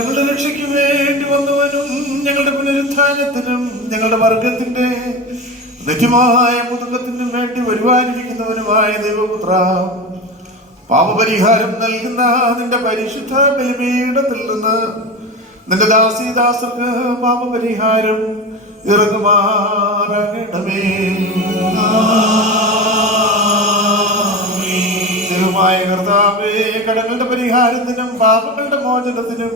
ഞങ്ങളുടെ രക്ഷയ്ക്ക് വേണ്ടി വന്നവനും ഞങ്ങളുടെ പുനരുത്ഥാനത്തിനും ഞങ്ങളുടെ വർഗത്തിന്റെ നിത്യമായ മുതുക്കത്തിനും വേണ്ടി വരുവാനിരിക്കുന്നവനുമായ ദൈവപുത്ര, പാപപരിഹാരം നൽകുന്ന നിന്റെ പരിശുദ്ധ ബലിപീഠത്തിൽ നിന്ന് നിന്റെ ദാസീദാസർക്ക് പാപപരിഹാരം ഇറങ്ങുമാറാകണമേ. ദൈവമായ കർത്താവേ, കടങ്ങളുടെ പരിഹാരത്തിനും പാപങ്ങളുടെ മോചനത്തിനും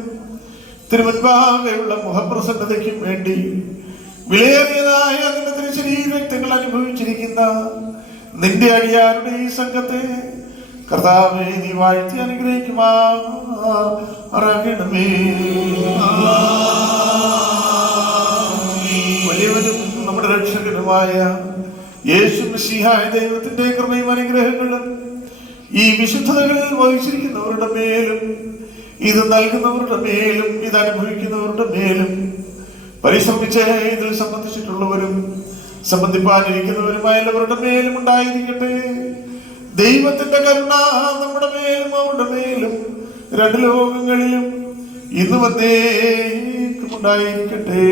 തിരുമുൻപാകെയുള്ള മുഖപ്രസന്നതയ്ക്കും വേണ്ടി വിലയേറിയതായ നിന്റെ തിരുശരീരങ്ങൾ അനുഭവിച്ചിരിക്കുന്ന നിന്റെ അടിയാരുടെ ഈ സംഘത്തെ കർത്താവേ നീ വാഴ്ത്തി അനുഗ്രഹിക്കുമാറാകണമേ. വലിയവനും നമ്മുടെ രക്ഷകനുമായ യേശു മിശിഹായ ദൈവത്തിന്റെ കൃപയും അനുഗ്രഹങ്ങളും ഈ വിശുദ്ധതകളിൽ വഹിച്ചിരിക്കുന്നവരുടെ മേലും ഇത് നൽകുന്നവരുടെ മേലും ഇത് അനുഭവിക്കുന്നവരുടെ മേലും പരിശ്രമിച്ച് ഇതിൽ സംബന്ധിച്ചിട്ടുള്ളവരും സംബന്ധിപ്പാനിരിക്കുന്നവരുമായുള്ളവരുടെ മേലും ഉണ്ടായിരിക്കട്ടെ. ദൈവത്തിന്റെ കരുണ നമ്മുടെ മേലും അവരുടെ മേലും രണ്ട് ലോകങ്ങളിലും ഇന്ന് വന്നേക്കും ഉണ്ടായിരിക്കട്ടെ.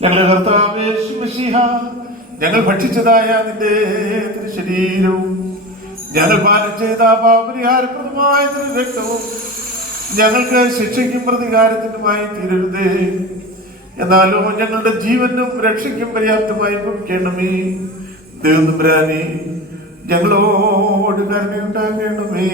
ഞങ്ങളുടെ കർത്താവേ യേശു മിശിഹ, ഞങ്ങൾ ഭക്ഷിച്ചതായ നിന്റെ തിരുശരീരവും ഞങ്ങൾ പാനം ചെയ്ത പാപപരിഹാരപ്രദമായ രക്തവും ഞങ്ങൾക്ക് ശിക്ഷയ്ക്കും പ്രതികാരത്തിനുമായി തീരരുതേ. എന്നാലോ ഞങ്ങളുടെ ജീവനും രക്ഷയ്ക്കും പര്യാപ്തമായി ഭവിക്കണമേ. ദൈവതമ്പുരാനേ, ഞങ്ങളോട് കരുണയുണ്ടാകണമേ.